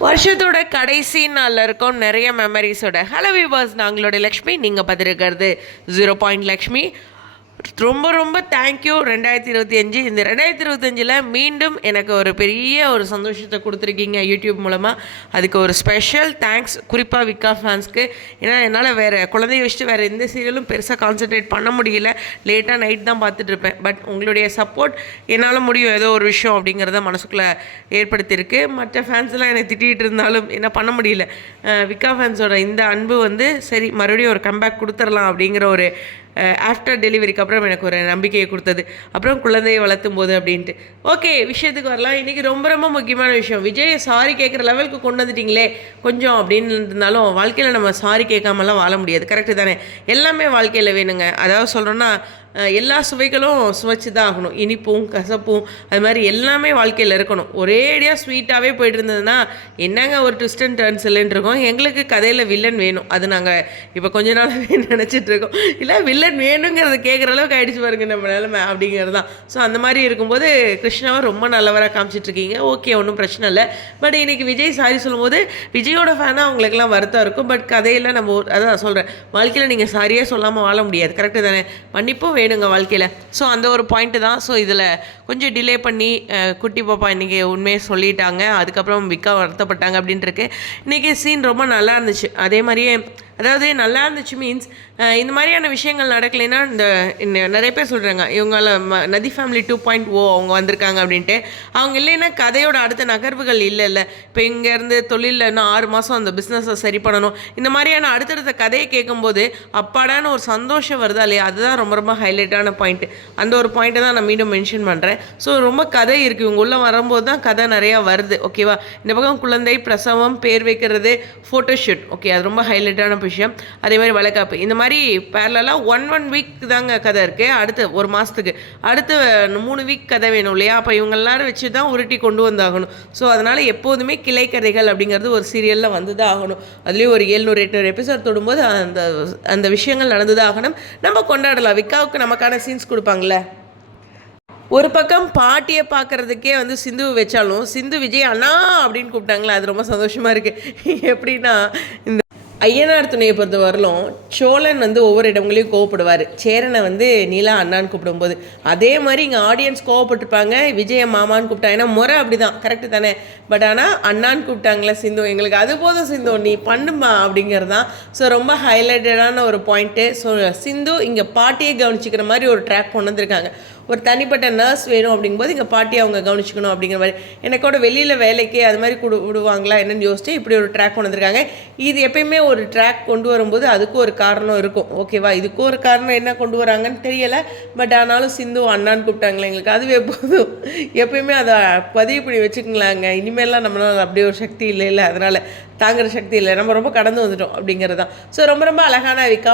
வருஷத்தோட கடைசி நாளில் இருக்கோம். நிறைய மெமரிஸோட ஹலோ வியூவர்ஸ் நாங்களோட லக்ஷ்மி. நீங்கள் பதிருக்கிறது ஜீரோ பாயிண்ட் லக்ஷ்மி. ரொம்ப ரொம்ப தேங்க்யூ ரெண்டாயிரத்தி இருபத்தி அஞ்சு இந்த ரெண்டாயிரத்தி இருபத்தஞ்சில் மீண்டும் எனக்கு ஒரு பெரிய ஒரு சந்தோஷத்தை கொடுத்துருக்கீங்க யூடியூப் மூலமாக அதுக்கு ஒரு ஸ்பெஷல் தேங்க்ஸ் குறிப்பாக விக்கா ஃபேன்ஸ்க்கு ஏன்னா என்னால் வேறு குழந்தைய வச்சுட்டு வேறு எந்த சீரியலும் பெருசாக கான்சென்ட்ரேட் பண்ண முடியல. லேட்டாக நைட் தான் பார்த்துட்டு இருப்பேன். பட் உங்களுடைய சப்போர்ட் என்னால் முடியும் ஏதோ ஒரு விஷயம் அப்படிங்கிறத மனசுக்குள்ளே ஏற்படுத்தியிருக்கு. மற்ற ஃபேன்ஸ்லாம் என்னை திட்டிகிட்டு இருந்தாலும் என்ன பண்ண முடியல. விக்கா ஃபேன்ஸோட இந்த அன்பு வந்து சரி மறுபடியும் ஒரு கம்பேக் கொடுத்துடலாம் அப்படிங்கிற ஒரு ஆஃப்டர் டெலிவரிக்கு அப்புறம் எனக்கு ஒரு நம்பிக்கையை கொடுத்தது. அப்புறம் குழந்தையை வளர்த்தும் போது அப்படின்ட்டு. ஓகே விஷயத்துக்கு வரலாம். இன்றைக்கி ரொம்ப ரொம்ப முக்கியமான விஷயம். விஜய் சாரி கேட்குற லெவலுக்கு கொண்டு வந்துட்டிங்களே கொஞ்சம் அப்படின்னு இருந்தாலும் வாழ்க்கையில் நம்ம சாரி கேட்காமலாம் வாழ முடியாது. கரெக்டு தானே? எல்லாமே வாழ்க்கையில் வேணுங்க. அதாவது சொல்கிறோன்னா எல்லா சுவைகளும் சுவைச்சு தான் ஆகணும். இனிப்பும் கசப்பும் அது மாதிரி எல்லாமே வாழ்க்கையில் இருக்கணும். ஒரேடியாக ஸ்வீட்டாகவே போயிட்டு இருந்ததுன்னா என்னங்க ஒரு ட்விஸ்ட் அண்ட் டர்ன்ஸ் இல்லைன்னு இருக்கோம்? எங்களுக்கு கதையில் வில்லன் வேணும். அது நாங்கள் இப்போ கொஞ்ச நாளாகவே நினச்சிட்டு இருக்கோம். இல்லை வில்லன் வேணுங்கிறத கேட்குற அளவுக்கு ஆகிடுச்சு பாருங்க நம்ம நிலமை அப்படிங்கிறது தான் ஸோ அந்த மாதிரி இருக்கும்போது கிருஷ்ணாவை ரொம்ப நல்லவராக காமிச்சிட்ருக்கீங்க ஓகே ஒன்றும் பிரச்சனை இல்லை. பட் இன்றைக்கி விஜய் சாரி சொல்லும்போது விஜயோட ஃபேனாக அவங்களுக்குலாம் வருத்தம் இருக்கும். பட் கதையில் நம்ம அதான் சொல்கிறேன் வாழ்க்கையில் நீங்கள் சாரியே சொல்லாமல் வாழ முடியாது. கரெக்டு தானே? மன்னிப்பும் வேணுங்க வாழ்க்கையில். ஸோ அந்த ஒரு பாயிண்ட்டு தான். ஸோ இதில் கொஞ்சம் டிலே பண்ணி குட்டி பாப்பா இன்றைக்கி உண்மையை சொல்லிட்டாங்க. அதுக்கப்புறம் விக்கா வருத்தப்பட்டாங்க அப்படின்ட்டுருக்கு இன்றைக்கி சீன் ரொம்ப நல்லா இருந்துச்சு. அதே மாதிரியே அதாவது நல்லா இருந்துச்சு மீன்ஸ் இந்த மாதிரியான விஷயங்கள் நடக்கலைன்னா இந்த நிறைய பேர் சொல்கிறாங்க இவங்கள ம- நதி ஃபேமிலி டூ பாயிண்ட் ஓ அவங்க வந்திருக்காங்க அப்படின்ட்டு. அவங்க இல்லைன்னா கதையோட அடுத்த நகர்வுகள் இல்லை இல்லை. இப்போ இங்கேருந்து தொழிலில் இன்னும் ஆறு மாதம் அந்த பிஸ்னஸை சரி பண்ணணும். இந்த மாதிரியான அடுத்தடுத்த கதையை கேட்கும்போது அப்பாடான ஒரு சந்தோஷம் வருதா இல்லையா? அதுதான் ரொம்ப ரொம்ப ஹைலைட்டான பாயிண்ட்டு அந்த ஒரு பாயிண்ட்டை தான் நான் மீண்டும் மென்ஷன் பண்ணுறேன் ஸோ ரொம்ப கதை இருக்குது இவங்க உள்ளே வரும்போது தான் கதை நிறையா வருது. ஓகேவா இந்த பக்கம் குழந்தை பிரசவம் பேர் வைக்கிறது ஃபோட்டோஷூட் ஓகே அது ரொம்ப ஹைலைட்டான விஷயம். அதே மாதிரி வளைகாப்பு. இந்த மாதிரி பேரலாக ஒன் ஒன் வீக் தாங்க கதை இருக்குது அடுத்து ஒரு மாதத்துக்கு அடுத்து மூணு வீக் கதை வேணும் இல்லையா? அப்போ இவங்க எல்லாரும் வச்சு தான் உருட்டி கொண்டு வந்தாகணும். ஸோ அதனால் எப்போதுமே கிளை கதைகள் அப்படிங்கிறது ஒரு சீரியலில் வந்து தான் ஆகணும். அதுலேயும் ஒரு எழுநூறு எட்நூறு எபிசோட் தொடும்போது அந்த அந்த விஷயங்கள் நடந்து தான் ஆகணும் நம்ம கொண்டாடலாம். விக்காவுக்கு நமக்கான சீன்ஸ் கொடுப்பாங்களே ஒரு பக்கம் பாட்டியை பார்க்கறதுக்கே வந்து சிந்து வச்சாலும் சிந்து விஜய் அண்ணா அப்படின்னு கூப்பிட்டாங்களே அது ரொம்ப சந்தோஷமாக இருக்குது எப்படின்னா இந்த ஐயனார் துணையை பொறுத்த வரலும் சோழன் வந்து ஒவ்வொரு இடங்களையும் கோவப்படுவார். சேரனை வந்து நீலா அண்ணான்னு கூப்பிடும்போது. அதே மாதிரி இங்கே ஆடியன்ஸ் கோவப்பட்டிருப்பாங்க. விஜய மாமான்னு கூப்பிட்டாங்க ஏன்னா முறை அப்படி தான் கரெக்டு தானே? பட் ஆனால் அண்ணான்னு கூப்பிட்டாங்களே சிந்து எங்களுக்கு அது போதும் சிந்து நீ பண்ணுமா அப்படிங்கிறது தான் ஸோ ரொம்ப ஹைலைட்டடான ஒரு பாயிண்ட்டு ஸோ சிந்து இங்கே பாட்டியை கவனிச்சிக்கிற மாதிரி ஒரு ட்ராக் கொண்டு வந்திருக்காங்க. ஒரு தனிப்பட்ட நர்ஸ் வேணும் அப்படிங்கும்போது இங்கே பாட்டி அவங்க கவனிச்சிக்கணும் அப்படிங்கிற மாதிரி. எனக்கோட வெளியில் வேலைக்கு அது மாதிரி கொடு விடுவாங்களா என்னென்னு யோசிச்சு இப்படி ஒரு ட்ராக் கொண்டு வந்திருக்காங்க. இது எப்பயுமே ஒரு ட்ராக் கொண்டு வரும்போது அதுக்கும் ஒரு காரணம் இருக்கும். ஓகேவா இதுக்கும் ஒரு காரணம் என்ன கொண்டு வராங்கன்னு தெரியலை. பட் ஆனாலும் சிந்து அண்ணான்னு கூப்பிட்டாங்களே எங்களுக்கு. அதுவே போதும். எப்பயுமே அதை பதிவு பண்ணி வச்சுக்கலாங்க. இனிமேல்லாம் நம்மளால் அப்படியே ஒரு சக்தி இல்லை இல்லை அதனால் தாங்குற சக்தி இல்லை. நம்ம ரொம்ப கடந்து வந்துட்டோம் அப்படிங்கிறது தான் ஸோ ரொம்ப ரொம்ப அழகான விக்கா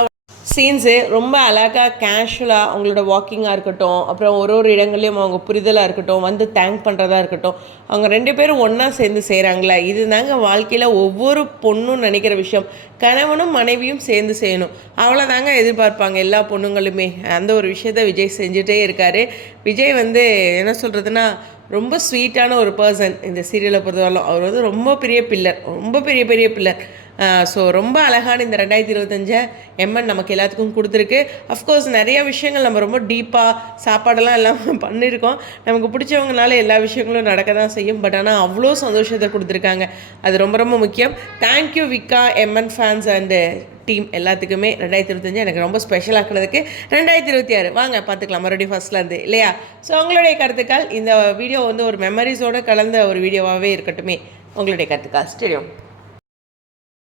சீன்ஸு ரொம்ப அழகாக கேஷுவலாக அவங்களோட வாக்கிங்காக இருக்கட்டும் அப்புறம் ஒரு ஒரு இடங்கள்லையும் அவங்க புரிதலாக இருக்கட்டும் வந்து தேங்க் பண்ணுறதா இருக்கட்டும் அவங்க ரெண்டு பேரும் ஒன்றா சேர்ந்து செய்கிறாங்களே இது தாங்க வாழ்க்கையில் ஒவ்வொரு பொண்ணும் நினைக்கிற விஷயம். கணவனும் மனைவியும் சேர்ந்து செய்யணும். அவ்வளோதாங்க எதிர்பார்ப்பாங்க எல்லா பொண்ணுங்களுமே. அந்த ஒரு விஷயத்த விஜய் செஞ்சுட்டே இருக்காரு. விஜய் வந்து என்ன சொல்கிறதுனா ரொம்ப ஸ்வீட்டான ஒரு பர்சன் இந்த சீரியலை பொறுத்தவரைக்கும் அவர் வந்து ரொம்ப பெரிய பில்லர் ரொம்ப பெரிய பெரிய பில்லர் ஸோ ரொம்ப அழகான இந்த ரெண்டாயிரத்தி இருபத்தஞ்சை எம்என் நமக்கு எல்லாத்துக்கும் கொடுத்துருக்கு. அஃப்கோர்ஸ் நிறைய விஷயங்கள் நம்ம ரொம்ப டீப்பாக சாப்பாடெல்லாம் எல்லாம் பண்ணியிருக்கோம். நமக்கு பிடிச்சவங்கனால எல்லா விஷயங்களும் நடக்க தான் செய்யும். பட் ஆனால் அவ்வளோ சந்தோஷத்தை கொடுத்துருக்காங்க. அது ரொம்ப ரொம்ப முக்கியம். தேங்க்யூ விக்கா எம்என் ஃபேன்ஸ் அண்டு டீம் எல்லாத்துக்குமே. ரெண்டாயிரத்தி இருபத்தஞ்சு எனக்கு ரொம்ப ஸ்பெஷல் ஆக்குனதுக்கு. ரெண்டாயிரத்தி இருபத்தி ஆறு. வாங்க பார்த்துக்கலாம். மறுபடியும் ஃபஸ்ட்லேருந்து இல்லையா? ஸோ உங்களுடைய கருத்துக்கள். இந்த வீடியோ வந்து ஒரு மெமரிஸோடு கலந்த ஒரு வீடியோவாகவே இருக்கட்டுமே. உங்களுடைய கருத்துக்கள். ஸ்டேடியம்